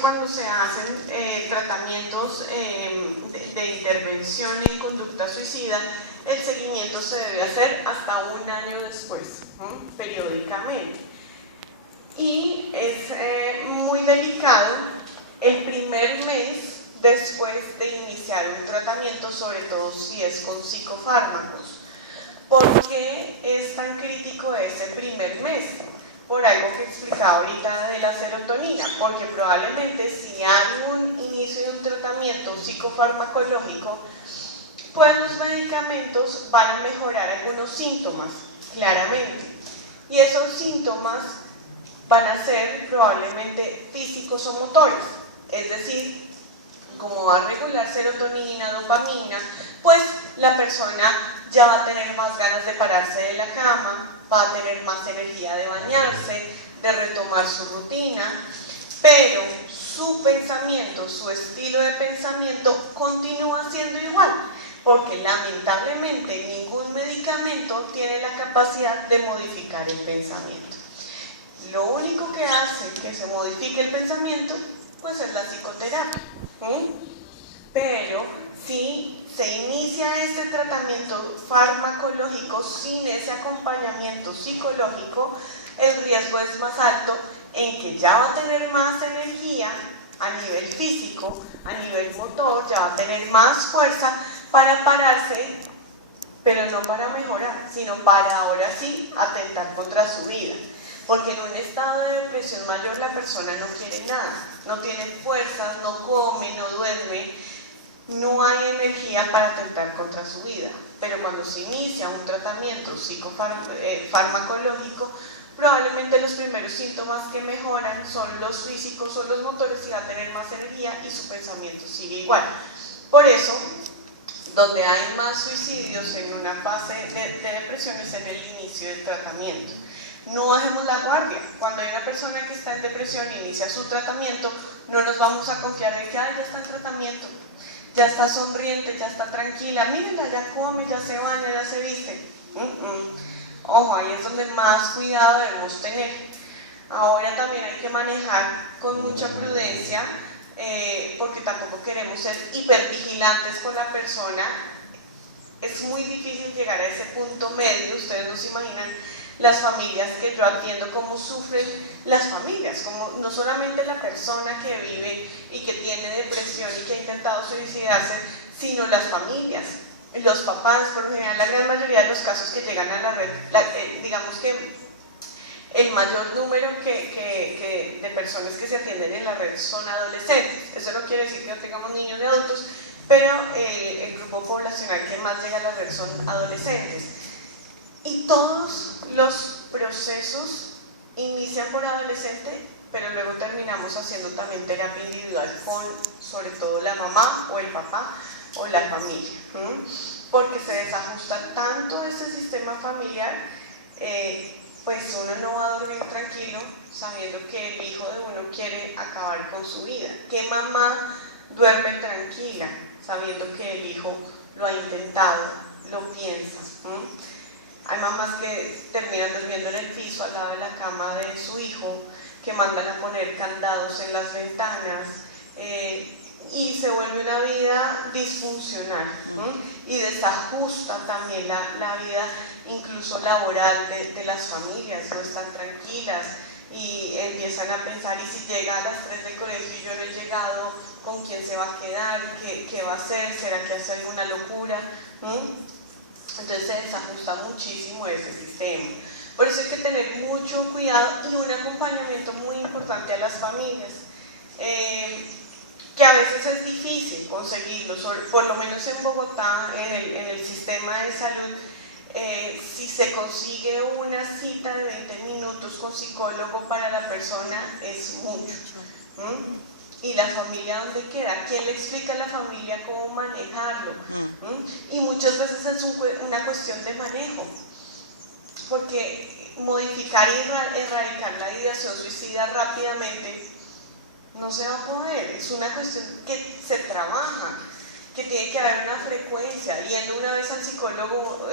cuando se hacen tratamientos de intervención en conducta suicida, el seguimiento se debe hacer hasta un año después, periódicamente. Y es muy delicado el primer mes después de iniciar un tratamiento, sobre todo si es con psicofármacos. ¿Por qué es tan crítico ese primer mes? Por algo que explicaba ahorita de la serotonina, porque probablemente si hay un inicio de un tratamiento psicofarmacológico, pues los medicamentos van a mejorar algunos síntomas, claramente. Y esos síntomas van a ser probablemente físicos o motores, es decir, como va a regular serotonina, dopamina, pues la persona ya va a tener más ganas de pararse de la cama, va a tener más energía de bañarse, de retomar su rutina, pero su pensamiento, su estilo de pensamiento continúa siendo igual, porque lamentablemente ningún medicamento tiene la capacidad de modificar el pensamiento. Lo único que hace que se modifique el pensamiento, pues es la psicoterapia. Pero si se inicia este tratamiento farmacológico sin ese acompañamiento psicológico, el riesgo es más alto en que ya va a tener más energía a nivel físico, a nivel motor, ya va a tener más fuerza para pararse, pero no para mejorar, sino para ahora sí atentar contra su vida. Porque en un estado de depresión mayor la persona no quiere nada, no tiene fuerzas, no come, no duerme, no hay energía para atentar contra su vida. Pero cuando se inicia un tratamiento psicofarmacológico, probablemente los primeros síntomas que mejoran son los físicos o los motores y va a tener más energía y su pensamiento sigue igual. Por eso, donde hay más suicidios en una fase de depresión es en el inicio del tratamiento. No bajemos la guardia. Cuando hay una persona que está en depresión y inicia su tratamiento, no nos vamos a confiar en que ya está en tratamiento, ya está sonriente, ya está tranquila, mírenla, ya come, ya se baña, ya se viste. Ojo, ahí es donde más cuidado debemos tener. Ahora también hay que manejar con mucha prudencia, porque tampoco queremos ser hipervigilantes con la persona. Es muy difícil llegar a ese punto medio. Ustedes no se imaginan las familias que yo atiendo, cómo sufren las familias, como no solamente la persona que vive y que tiene depresión y que ha intentado suicidarse, sino las familias, los papás. Por lo general, la gran mayoría de los casos que llegan a la red, digamos que el mayor número de personas que se atienden en la red son adolescentes. Eso no quiere decir que no tengamos niños ni adultos, pero el grupo poblacional que más llega a la red son adolescentes. Y todos los procesos inician por adolescente, pero luego terminamos haciendo también terapia individual con, sobre todo, la mamá o el papá o la familia, porque se desajusta tanto ese sistema familiar, pues uno no va a dormir tranquilo sabiendo que el hijo de uno quiere acabar con su vida. ¿Qué mamá duerme tranquila sabiendo que el hijo lo ha intentado, lo piensa? Hay mamás que terminan durmiendo en el piso al lado de la cama de su hijo, que mandan a poner candados en las ventanas, y se vuelve una vida disfuncional, y desajusta también la vida incluso laboral de las familias. No están tranquilas y empiezan a pensar, y si llega a las 3 del colegio y yo no he llegado, ¿con quién se va a quedar? ¿Qué va a hacer? ¿Será que hace alguna locura? Entonces se desajusta muchísimo ese sistema. Por eso hay que tener mucho cuidado y un acompañamiento muy importante a las familias, que a veces es difícil conseguirlo, por lo menos en Bogotá, en el sistema de salud. Si se consigue una cita de 20 minutos con psicólogo para la persona es mucho. ¿Y la familia dónde queda? ¿Quién le explica a la familia cómo manejarlo? Y muchas veces es una cuestión de manejo, porque modificar y erradicar la ideación suicida rápidamente no se va a poder. Es una cuestión que se trabaja, que tiene que haber una frecuencia, yendo una vez al psicólogo,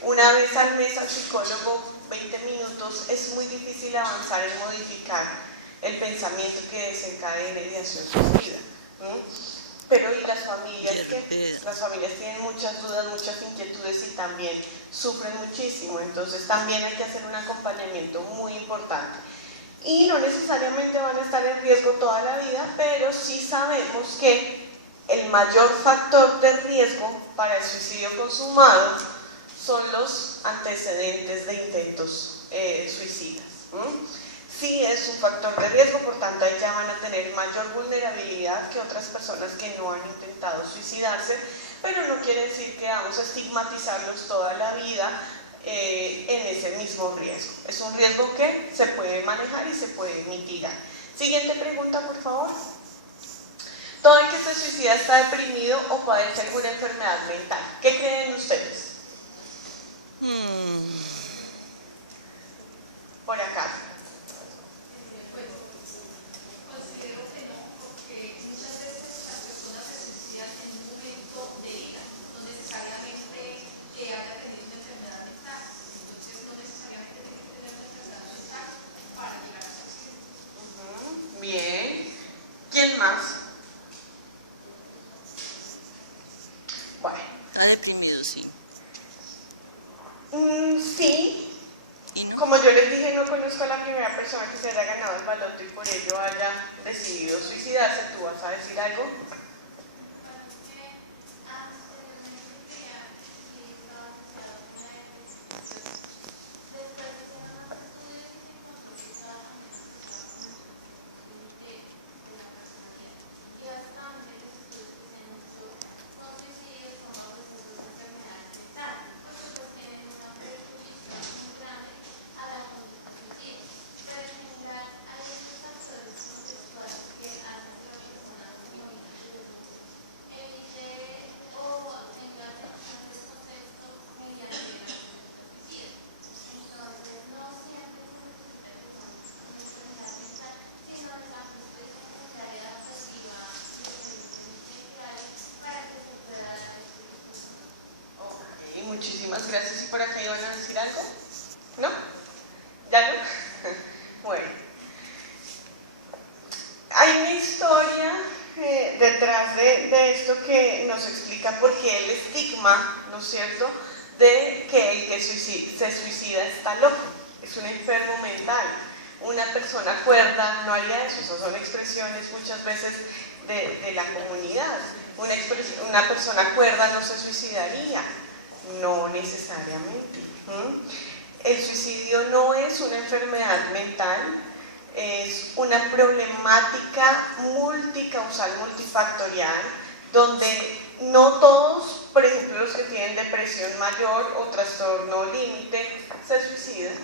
una vez al mes al psicólogo, 20 minutos, es muy difícil avanzar en modificar el pensamiento que desencadena ideación suicida. Pero ¿y las familias qué? Las familias tienen muchas dudas, muchas inquietudes y también sufren muchísimo, entonces también hay que hacer un acompañamiento muy importante. Y no necesariamente van a estar en riesgo toda la vida, pero sí sabemos que el mayor factor de riesgo para el suicidio consumado son los antecedentes de intentos suicidas. Sí es un factor de riesgo, por tanto ya van a tener mayor vulnerabilidad que otras personas que no han intentado suicidarse, pero no quiere decir que vamos a estigmatizarlos toda la vida en ese mismo riesgo. Es un riesgo que se puede manejar y se puede mitigar. Siguiente pregunta, por favor. ¿Todo el que se suicida está deprimido o padece alguna enfermedad mental? ¿Qué creen ustedes? Por acá. Considero que no, porque muchas veces las personas se suicidan en un momento de vida, no necesariamente que haya tenido una enfermedad mental. Entonces no necesariamente tiene que tener una enfermedad mental para llegar a suicidio. Bien. ¿Quién más? Bueno. Está deprimido, sí. Sí. ¿Y no? Como yo les dije, no conozco a la primera persona que se haya ganado el baloto y por ello haya decidido suicidarse. ¿Tú vas a decir algo? Muchísimas gracias. ¿Y por acá iban a decir algo? ¿No? ¿Ya no? Bueno. Hay una historia detrás de esto que nos explica por qué el estigma, ¿no es cierto?, de que el que se suicida está loco, es un enfermo mental. Una persona cuerda no haría eso, esas son expresiones muchas veces de la comunidad. Una persona cuerda no se suicidaría. No necesariamente. El suicidio no es una enfermedad mental, es una problemática multicausal, multifactorial, donde no todos, por ejemplo, los que tienen depresión mayor o trastorno límite, se suicidan.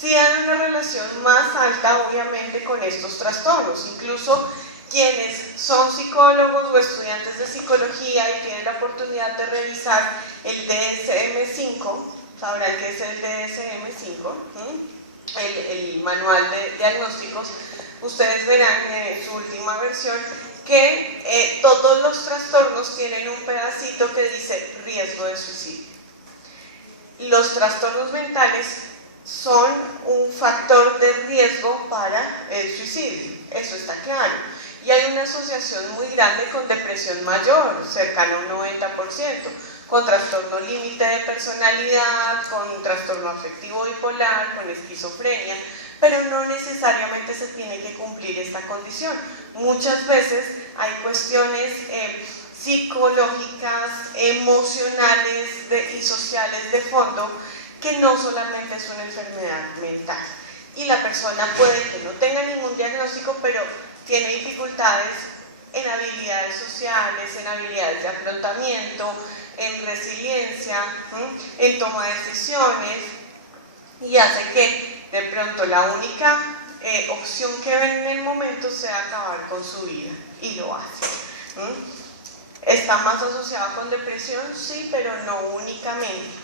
Sí hay una relación más alta, obviamente, con estos trastornos. Incluso quienes son psicólogos o estudiantes de psicología y tienen la oportunidad de revisar el DSM-5, sabrán que es el DSM-5, el manual de diagnósticos. Ustedes verán en su última versión que todos los trastornos tienen un pedacito que dice riesgo de suicidio. Los trastornos mentales son un factor de riesgo para el suicidio, eso está claro. Y hay una asociación muy grande con depresión mayor, cercana a un 90%, con trastorno límite de personalidad, con trastorno afectivo bipolar, con esquizofrenia, pero no necesariamente se tiene que cumplir esta condición. Muchas veces hay cuestiones psicológicas, emocionales y sociales de fondo que no solamente es una enfermedad mental. Y la persona puede que no tenga ningún diagnóstico, pero tiene dificultades en habilidades sociales, en habilidades de afrontamiento, en resiliencia, en toma de decisiones, y hace que de pronto la única opción que ven en el momento sea acabar con su vida, y lo hace. ¿Está más asociado con depresión? Sí, pero no únicamente,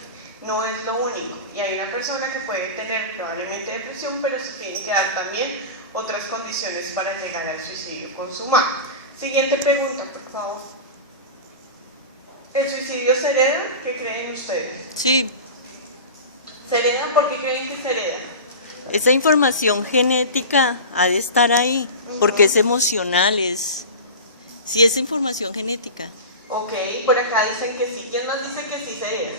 no es lo único. Y hay una persona que puede tener probablemente depresión, pero se tienen que dar también otras condiciones para llegar al suicidio consumado. Siguiente pregunta, por favor. ¿El suicidio se hereda? ¿Qué creen ustedes? Sí. ¿Se hereda? ¿Por qué creen que se hereda? Esa información genética ha de estar ahí, porque es emocional, sí es información genética. Ok, por acá dicen que sí. ¿Quién más dice que sí se hereda?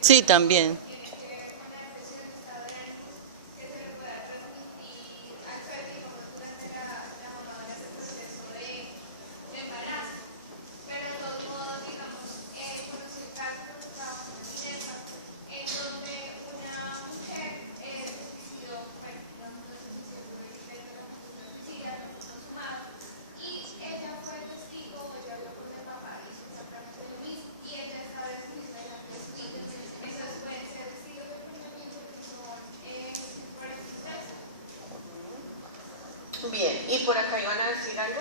Sí, también. Bien, ¿y por acá iban a decir algo?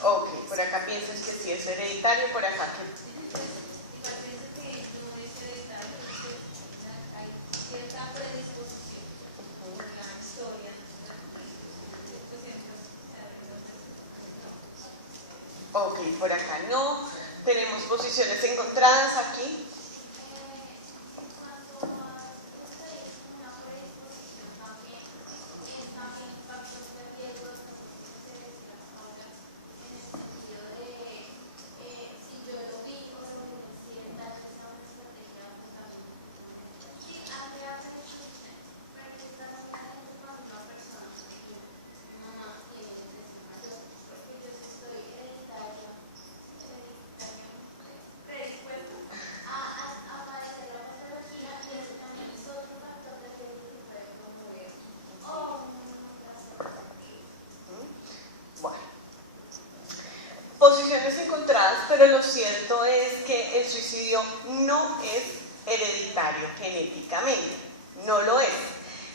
Ok, por acá piensan que sí es hereditario, por acá que... Ok, por acá no. Tenemos posiciones encontradas aquí. Posiciones encontradas, pero lo cierto es que el suicidio no es hereditario genéticamente, no lo es.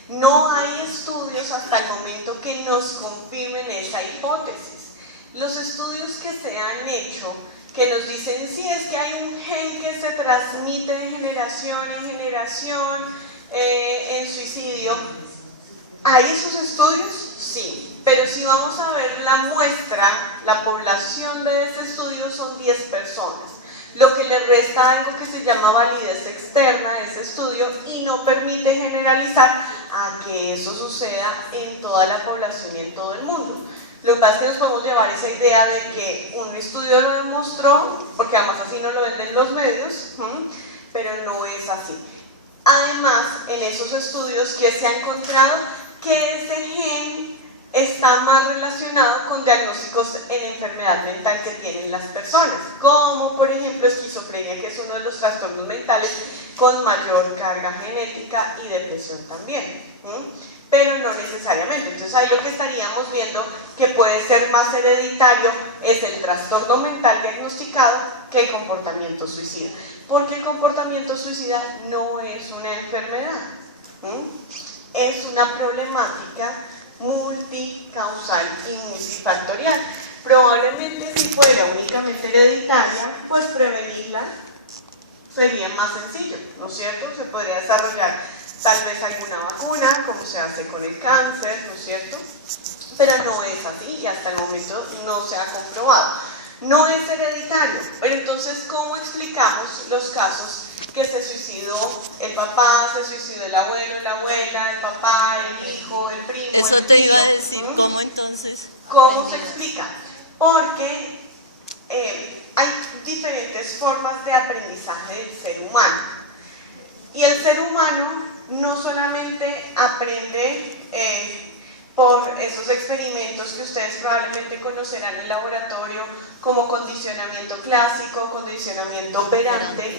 No hay estudios hasta el momento que nos confirmen esa hipótesis. Los estudios que se han hecho, que nos dicen, sí, es que hay un gen que se transmite de generación en generación en suicidio. ¿Hay esos estudios? Sí. Pero si vamos a ver la muestra, la población de ese estudio son 10 personas, lo que le resta algo que se llama validez externa de ese estudio y no permite generalizar a que eso suceda en toda la población y en todo el mundo. Lo que pasa es que nos podemos llevar esa idea de que un estudio lo demostró, porque además así no lo venden los medios, pero no es así. Además, en esos estudios que se ha encontrado que ese gen está más relacionado con diagnósticos en enfermedad mental que tienen las personas, como por ejemplo esquizofrenia, que es uno de los trastornos mentales con mayor carga genética, y depresión también, pero no necesariamente. Entonces ahí lo que estaríamos viendo que puede ser más hereditario es el trastorno mental diagnosticado que el comportamiento suicida, porque el comportamiento suicida no es una enfermedad, es una problemática multicausal y multifactorial. Probablemente si fuera únicamente hereditaria, pues prevenirla sería más sencillo, ¿no es cierto? Se podría desarrollar tal vez alguna vacuna, como se hace con el cáncer, ¿no es cierto? Pero no es así y hasta el momento no se ha comprobado. No es hereditario, pero entonces, ¿cómo explicamos los casos que se suicidó el papá, se suicidó el abuelo, la abuela, el papá, el hijo, el primo, Eso el te tío? iba a decir, ¿cómo entonces? ¿Cómo se explica? Porque hay diferentes formas de aprendizaje del ser humano. Y el ser humano no solamente aprende por esos experimentos que ustedes probablemente conocerán en el laboratorio, como condicionamiento clásico, condicionamiento operante.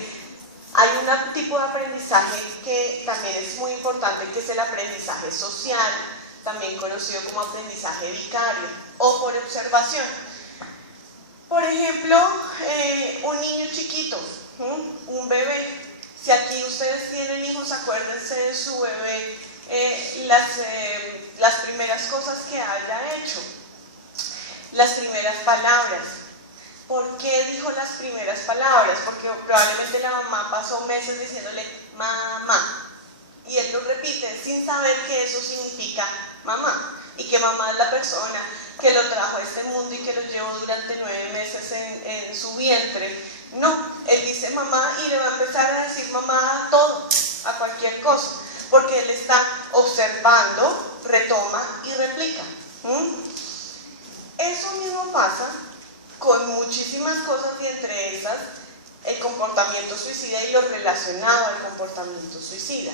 Hay un tipo de aprendizaje que también es muy importante, que es el aprendizaje social, también conocido como aprendizaje vicario o por observación. Por ejemplo, un niño chiquito, un bebé, Si aquí ustedes tienen hijos, acuérdense de su bebé, las primeras cosas que haya hecho, las primeras palabras. ¿Por qué dijo las primeras palabras? Porque probablemente la mamá pasó meses diciéndole mamá, y él lo repite sin saber que eso significa mamá, y que mamá es la persona que lo trajo a este mundo y que lo llevó durante 9 meses en su vientre. No, él dice mamá y le va a empezar a decir mamá a todo, a cualquier cosa, porque él está observando, retoma y replica. Eso mismo pasa con muchísimas cosas, y entre esas el comportamiento suicida y lo relacionado al comportamiento suicida.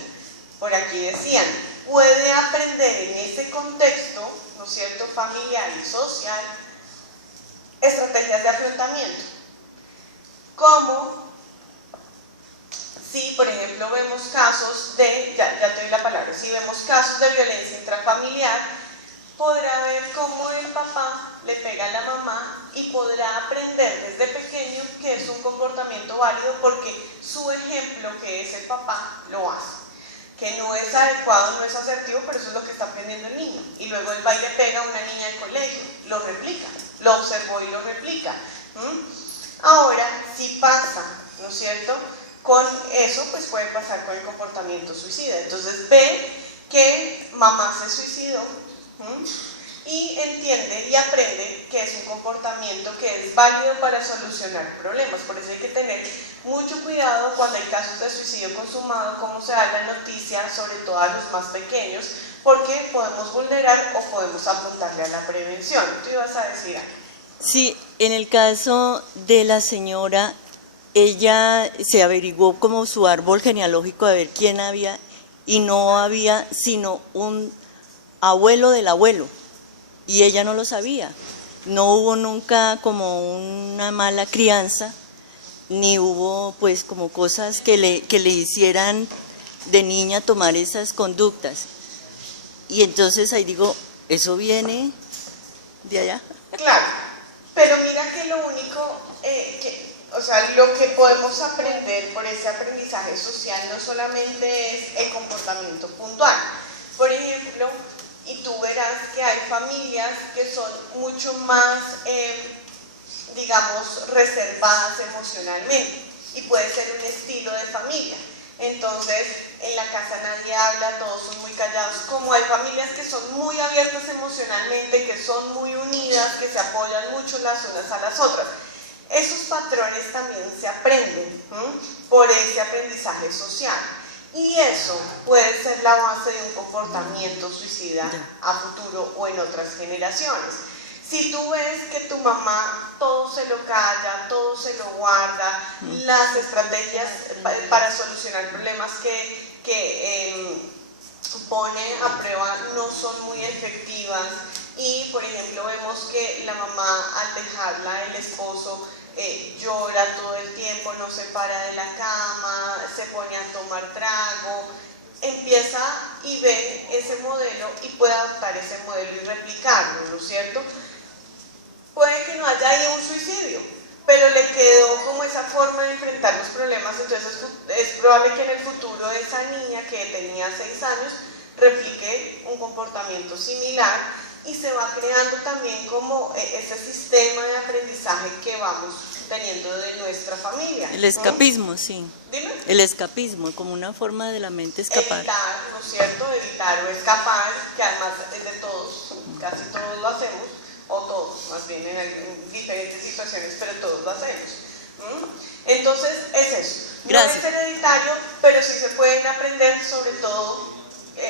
Por aquí decían, puede aprender en ese contexto, ¿no es cierto?, familiar y social, estrategias de afrontamiento. Como si, por ejemplo, vemos casos de, ya te doy la palabra, si vemos casos de violencia intrafamiliar, podrá ver cómo el papá le pega a la mamá y podrá aprender desde pequeño que es un comportamiento válido porque su ejemplo, que es el papá, lo hace. Que no es adecuado, no es asertivo, pero eso es lo que está aprendiendo el niño. Y luego él va y le pega a una niña en colegio, lo replica, lo observó y lo replica. Ahora, si pasa, ¿no es cierto?, con eso, pues puede pasar con el comportamiento suicida. Entonces ve que mamá se suicidó y entiende y aprende que es un comportamiento que es válido para solucionar problemas. Por eso hay que tener mucho cuidado cuando hay casos de suicidio consumado, cómo se da la noticia, sobre todo a los más pequeños, porque podemos vulnerar o podemos apuntarle a la prevención. ¿Tú ibas a decir algo? Sí, en el caso de la señora, ella se averiguó como su árbol genealógico a ver quién había, y no había sino un abuelo del abuelo, y ella no lo sabía. No hubo nunca como una mala crianza, ni hubo pues como cosas que le hicieran de niña tomar esas conductas. Y entonces ahí digo, ¿eso viene de allá? Claro, pero mira que lo único, lo que podemos aprender por ese aprendizaje social no solamente es el comportamiento puntual. Por ejemplo, y tú verás que hay familias que son mucho más, digamos, reservadas emocionalmente, y puede ser un estilo de familia. Entonces, en la casa nadie habla, todos son muy callados, como hay familias que son muy abiertas emocionalmente, que son muy unidas, que se apoyan mucho las unas a las otras. Esos patrones también se aprenden por ese aprendizaje social. Y eso puede ser la base de un comportamiento suicida a futuro o en otras generaciones. Si tú ves que tu mamá todo se lo calla, todo se lo guarda, las estrategias para solucionar problemas que pone a prueba no son muy efectivas, y por ejemplo vemos que la mamá, al dejarla, el esposo llora todo el tiempo, no se para de la cama, se pone a tomar trago, empieza y ve ese modelo y puede adoptar ese modelo y replicarlo, ¿no es cierto? Puede que no haya ahí un suicidio, pero le quedó como esa forma de enfrentar los problemas. Entonces es probable que en el futuro esa niña que tenía 6 años replique un comportamiento similar, y se va creando también como ese sistema de aprendizaje que vamos teniendo de nuestra familia. El escapismo, sí. Dime. El escapismo, como una forma de la mente escapar. Evitar, ¿no es cierto? Evitar o escapar, que además es de todos, casi todos lo hacemos, o todos, más bien en diferentes situaciones, pero todos lo hacemos. Entonces, es eso. Gracias. No es hereditario, pero sí se pueden aprender, sobre todo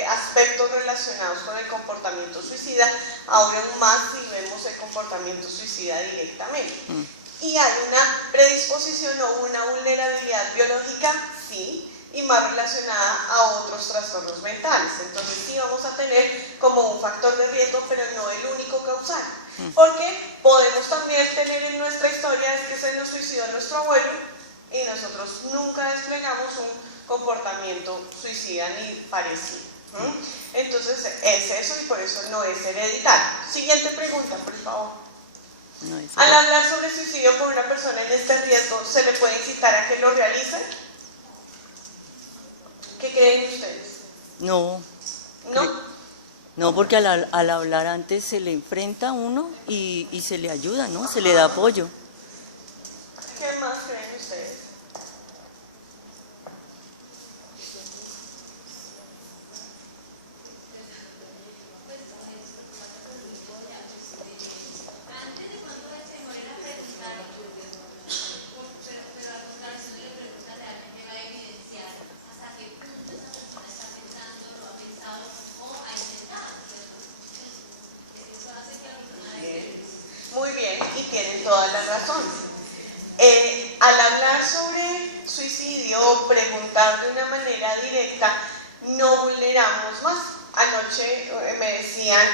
aspectos relacionados con el comportamiento suicida, ahora aún más si vemos el comportamiento suicida directamente. Y hay una predisposición o una vulnerabilidad biológica, sí, y más relacionada a otros trastornos mentales. Entonces sí vamos a tener como un factor de riesgo, pero no el único causal. Porque podemos también tener en nuestra historia es que se nos suicidó nuestro abuelo y nosotros nunca desplegamos un comportamiento suicida ni parecido. Entonces es eso, y por eso no es hereditario. Siguiente pregunta, por favor. No es Al hablar sobre suicidio con una persona en este riesgo, ¿se le puede incitar a que lo realice? ¿Qué creen ustedes? No, ¿No? no, porque al hablar antes se le enfrenta a uno y se le ayuda, ¿no? Se le da apoyo. ¿Qué más creen ustedes? Muy bien, y tienen toda la razón. Al hablar sobre suicidio, preguntar de una manera directa, no vulneramos más. Anoche me decían,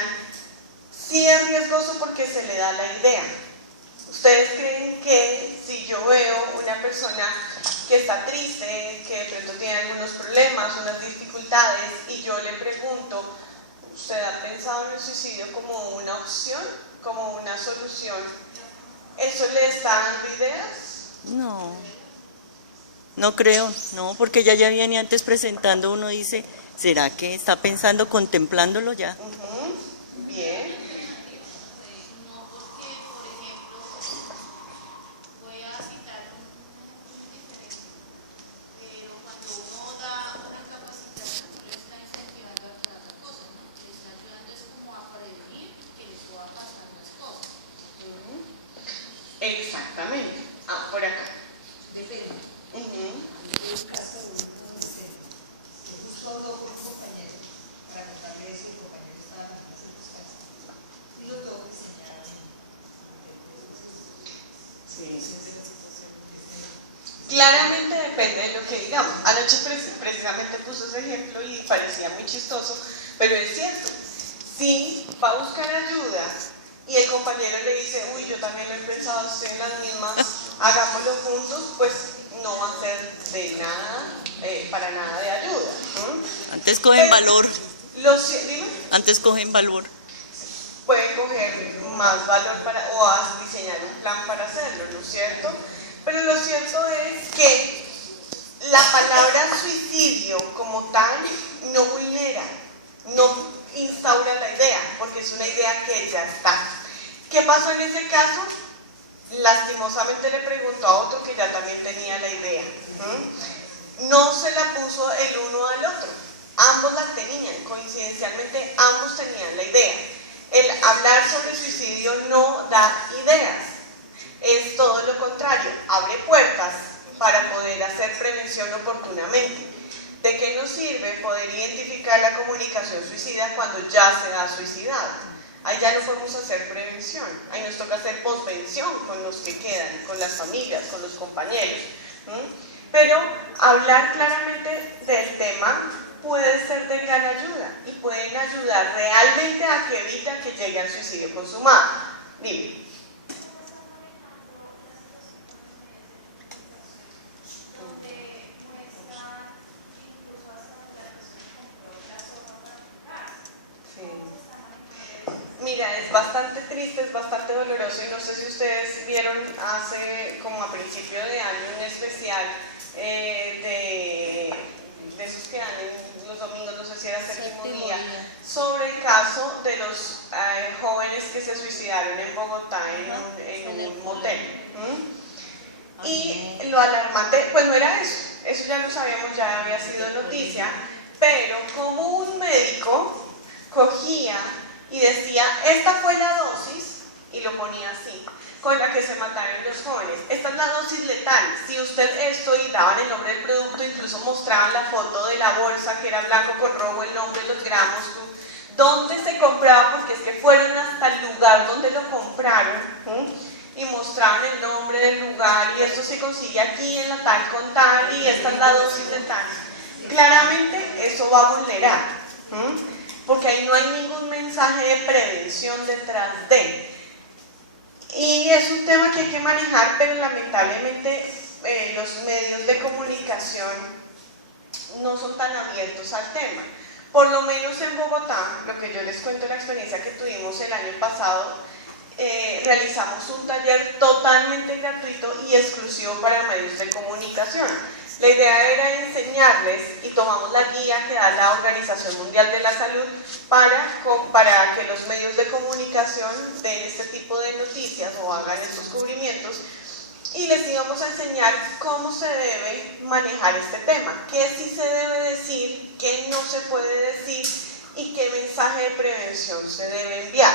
sí es riesgoso porque se le da la idea. ¿Ustedes creen que si yo veo una persona que está triste, que de pronto tiene algunos problemas, unas dificultades, y yo le pregunto, ¿usted ha pensado en el suicidio como una opción, como una solución? ¿Eso le está dando ideas? No, no creo, no, porque ella ya viene antes presentando, uno dice, ¿será que está pensando, contemplándolo ya? Bien. No, porque, por ejemplo, voy a citar un diferente, pero cuando uno da una capacitación, no le está incentivando a que haga cosas, ¿no? Le está ayudando es como a prevenir que le pueda pasar las cosas. Exactamente. Ah, por acá. Depende. En un caso, justo habló con un compañero para contarle eso, y el compañero estaba en la clase de buscarse. Y los dos me señalaron. Sí. Claramente depende de lo que digamos. Anoche precisamente puso ese ejemplo y parecía muy chistoso, pero es cierto. Si va a buscar ayuda y el compañero le dice, uy, yo también lo he pensado, estoy en las mismas, hagámoslo juntos, pues no va a ser de nada, para nada de ayuda. Antes cogen valor, Dime. antes cogen valor. Puede coger más valor o diseñar un plan para hacerlo, ¿no es cierto? Pero lo cierto es que la palabra suicidio como tal no vulnera, no instaura la idea, porque es una idea que ya está. ¿Qué pasó en ese caso? Lastimosamente le preguntó a otro que ya también tenía la idea. No se la puso el uno al otro, ambos la tenían, coincidencialmente ambos tenían la idea. El hablar sobre suicidio no da ideas, es todo lo contrario, abre puertas para poder hacer prevención oportunamente. ¿De qué nos sirve poder identificar la comunicación suicida cuando ya se ha suicidado? Ahí ya no podemos hacer prevención, ahí nos toca hacer posvención con los que quedan, con las familias, con los compañeros. Pero hablar claramente del tema puede ser de gran ayuda y pueden ayudar realmente a que eviten que llegue al suicidio consumado. Dime. Mira, es bastante triste, es bastante doloroso y no sé si ustedes vieron hace como a principio de año un especial de esos que dan en los domingos, no sé si era séptimo día, sobre el caso de los jóvenes que se suicidaron en Bogotá en un motel. Y lo alarmante, pues no era eso ya lo sabíamos, ya había sido noticia, pero como un médico cogía y decía, esta fue la dosis, y lo ponía así, con la que se mataron los jóvenes. Esta es la dosis letal. Si usted esto, y daban el nombre del producto, incluso mostraban la foto de la bolsa, que era blanco con rojo, el nombre, los gramos, dónde se compraba, porque es que fueron hasta el lugar donde lo compraron, y mostraban el nombre del lugar, y esto se consigue aquí en la tal con tal, y esta es la dosis letal. Claramente eso va a vulnerar, porque ahí no hay ningún mensaje de prevención detrás de. Y es un tema que hay que manejar, pero lamentablemente los medios de comunicación no son tan abiertos al tema. Por lo menos en Bogotá, lo que yo les cuento, la experiencia que tuvimos el año pasado, realizamos un taller totalmente gratuito y exclusivo para medios de comunicación. La idea era enseñarles, y tomamos la guía que da la Organización Mundial de la Salud para que los medios de comunicación den este tipo de noticias o hagan estos cubrimientos, y les íbamos a enseñar cómo se debe manejar este tema, qué sí se debe decir, qué no se puede decir y qué mensaje de prevención se debe enviar.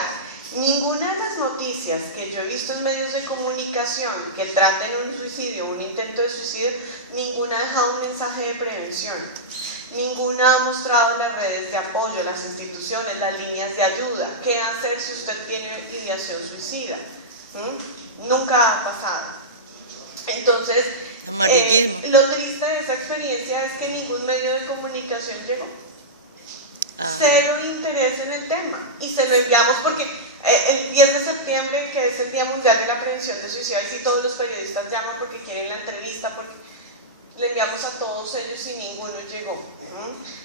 Ninguna de las noticias que yo he visto en medios de comunicación que traten un suicidio, un intento de suicidio, ninguna ha dejado un mensaje de prevención. Ninguna ha mostrado las redes de apoyo, las instituciones, las líneas de ayuda. ¿Qué hacer si usted tiene ideación suicida? Nunca ha pasado. Entonces, lo triste de esa experiencia es que ningún medio de comunicación llegó. Cero interés en el tema. Y se lo enviamos porque el 10 de septiembre, que es el Día Mundial de la Prevención de Suicidio, y sí todos los periodistas llaman porque quieren la entrevista, porque le enviamos a todos ellos y ninguno llegó.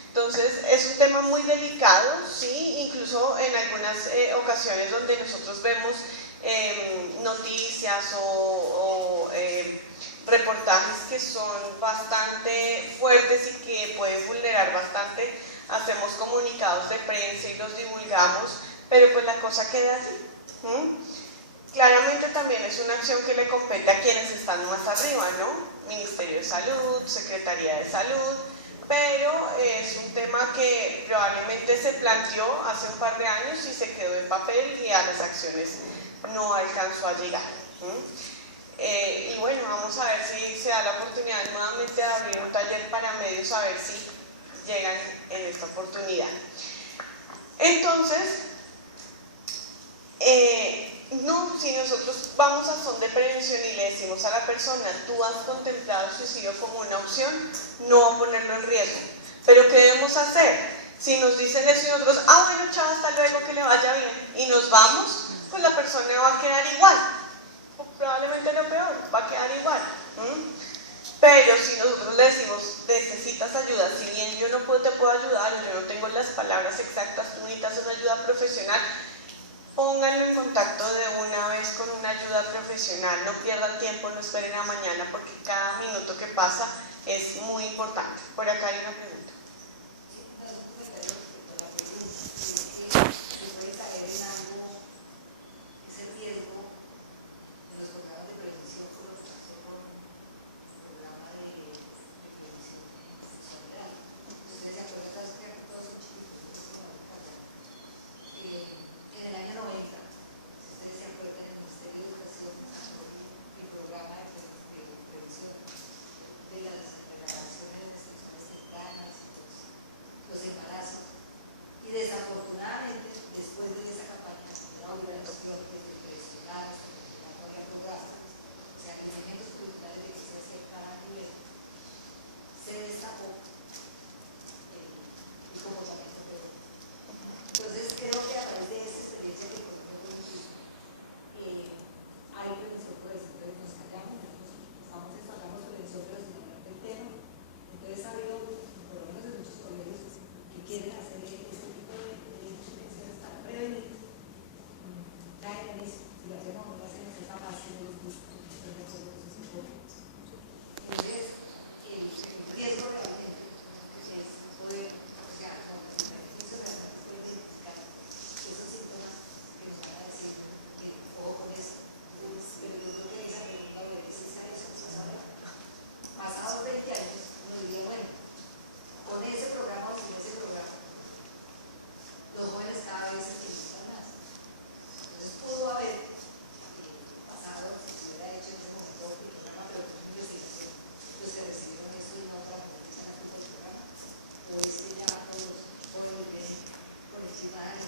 Entonces es un tema muy delicado, sí, incluso en algunas ocasiones donde nosotros vemos noticias o reportajes que son bastante fuertes y que pueden vulnerar bastante, hacemos comunicados de prensa y los divulgamos, pero pues la cosa queda así. Claramente también es una acción que le compete a quienes están más arriba, ¿no? Ministerio de Salud, Secretaría de Salud, pero es un tema que probablemente se planteó hace un par de años y se quedó en papel y a las acciones no alcanzó a llegar. Y bueno, vamos a ver si se da la oportunidad nuevamente de abrir un taller para medios, a ver si llegan en esta oportunidad. Entonces, si nosotros vamos a son de prevención y le decimos a la persona, tú has contemplado el suicidio como una opción, no ponerlo en riesgo. Pero ¿qué debemos hacer? Si nos dicen eso y nosotros, bueno, chao, hasta luego, que le vaya bien, y nos vamos, pues la persona va a quedar igual. Probablemente lo peor, va a quedar igual. Pero si nosotros le decimos, necesitas ayuda, si bien yo no te puedo ayudar, o yo no tengo las palabras exactas, tú necesitas una ayuda profesional, pónganlo en contacto de una vez con una ayuda profesional, no pierdan tiempo, no esperen a mañana, porque cada minuto que pasa es muy importante. Por acá hay una pregunta.